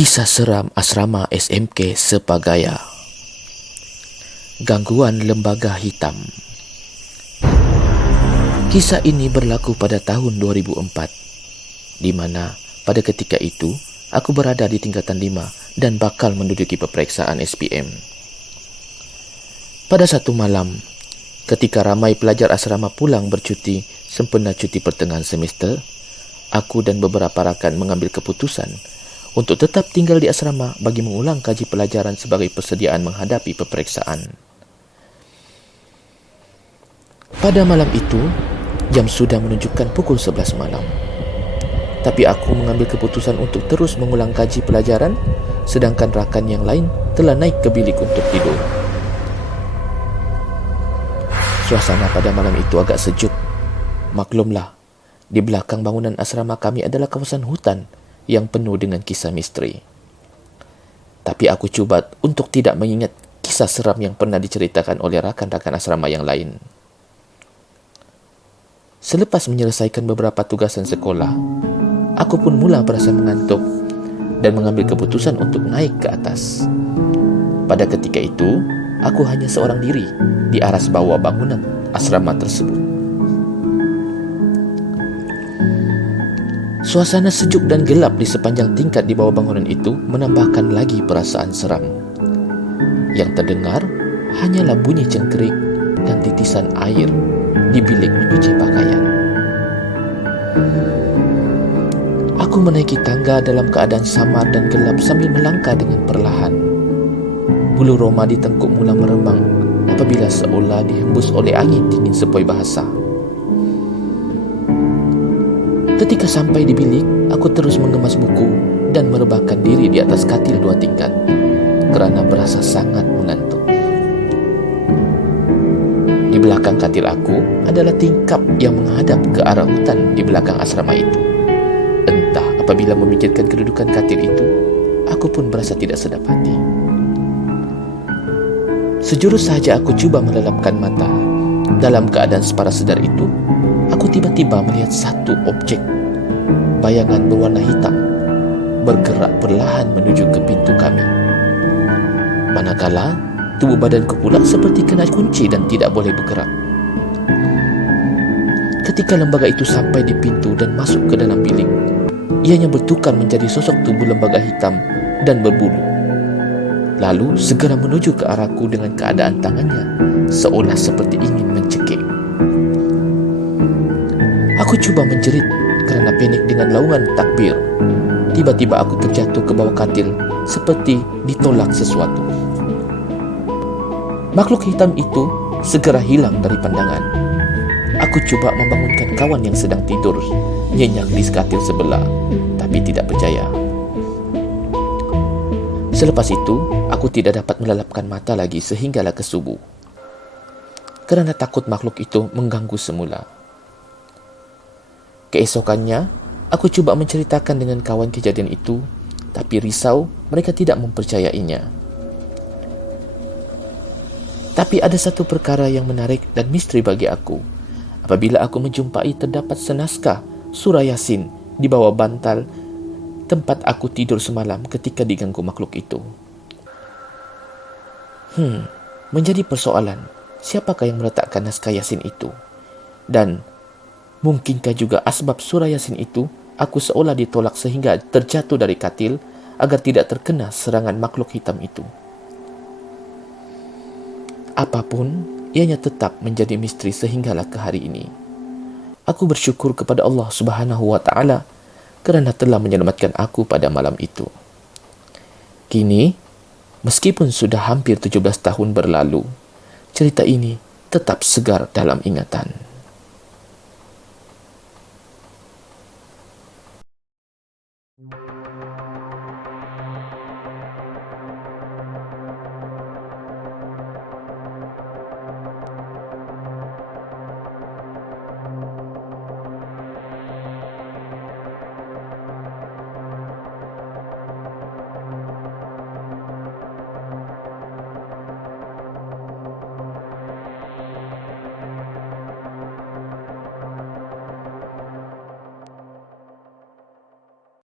Kisah seram asrama SMK Sepagaya. Gangguan lembaga hitam. Kisah ini berlaku pada tahun 2004, di mana pada ketika itu aku berada di tingkatan 5 dan bakal menduduki peperiksaan SPM. Pada satu malam, ketika ramai pelajar asrama pulang bercuti sempena cuti pertengahan semester, aku dan beberapa rakan mengambil keputusan untuk tetap tinggal di asrama bagi mengulang kaji pelajaran sebagai persediaan menghadapi peperiksaan. Pada malam itu, jam sudah menunjukkan pukul 11 malam. Tapi aku mengambil keputusan untuk terus mengulang kaji pelajaran, sedangkan rakan yang lain telah naik ke bilik untuk tidur. Suasana pada malam itu agak sejuk. Maklumlah, di belakang bangunan asrama kami adalah kawasan hutan yang penuh dengan kisah misteri. Tapi aku cuba untuk tidak mengingat kisah seram yang pernah diceritakan oleh rakan-rakan asrama yang lain. Selepas menyelesaikan beberapa tugasan sekolah, aku pun mula berasa mengantuk dan mengambil keputusan untuk naik ke atas. Pada ketika itu, aku hanya seorang diri di aras bawah bangunan asrama tersebut. Suasana sejuk dan gelap di sepanjang tingkat di bawah bangunan itu menambahkan lagi perasaan seram. Yang terdengar hanyalah bunyi cengkerik dan titisan air di bilik mencuci pakaian. Aku menaiki tangga dalam keadaan samar dan gelap sambil melangkah dengan perlahan. Bulu roma di tengkuk mula meremang apabila seolah dihembus oleh angin dingin sepoi bahasa. Ketika sampai di bilik, aku terus mengemas buku dan merebahkan diri di atas katil 2 tingkat kerana berasa sangat mengantuk. Di belakang katil aku adalah tingkap yang menghadap ke arah hutan di belakang asrama itu. Entah apabila memikirkan kedudukan katil itu, aku pun berasa tidak sedap hati. Sejurus sahaja aku cuba melelapkan mata. Dalam keadaan separas sedar itu, aku tiba-tiba melihat satu objek, bayangan berwarna hitam, bergerak perlahan menuju ke pintu kami. Manakala tubuh badanku pula seperti kena kunci dan tidak boleh bergerak. Ketika lembaga itu sampai di pintu dan masuk ke dalam bilik, ianya bertukar menjadi sosok tubuh lembaga hitam dan berbulu. Lalu segera menuju ke arahku dengan keadaan tangannya seolah seperti ingin mencekik. Aku cuba menjerit kerana panik dengan laungan takbir. Tiba-tiba aku terjatuh ke bawah katil seperti ditolak sesuatu. Makhluk hitam itu segera hilang dari pandangan. Aku cuba membangunkan kawan yang sedang tidur nyenyak di katil sebelah, tapi tidak berjaya. Selepas itu, aku tidak dapat melelapkan mata lagi sehinggalah ke subuh, kerana takut makhluk itu mengganggu semula. Keesokannya, aku cuba menceritakan dengan kawan kejadian itu, tapi risau mereka tidak mempercayainya. Tapi ada satu perkara yang menarik dan misteri bagi aku, apabila aku menjumpai terdapat senaskah surah Yasin di bawah bantal tempat aku tidur semalam ketika diganggu makhluk itu. Menjadi persoalan, siapakah yang meletakkan naskah Yasin itu? Dan mungkinkah juga asbab surah Yasin itu aku seolah ditolak sehingga terjatuh dari katil agar tidak terkena serangan makhluk hitam itu? Apapun, ianya tetap menjadi misteri sehinggalah ke hari ini. Aku bersyukur kepada Allah Subhanahu wa Ta'ala kerana telah menyelamatkan aku pada malam itu. Kini, meskipun sudah hampir 17 tahun berlalu, cerita ini tetap segar dalam ingatan.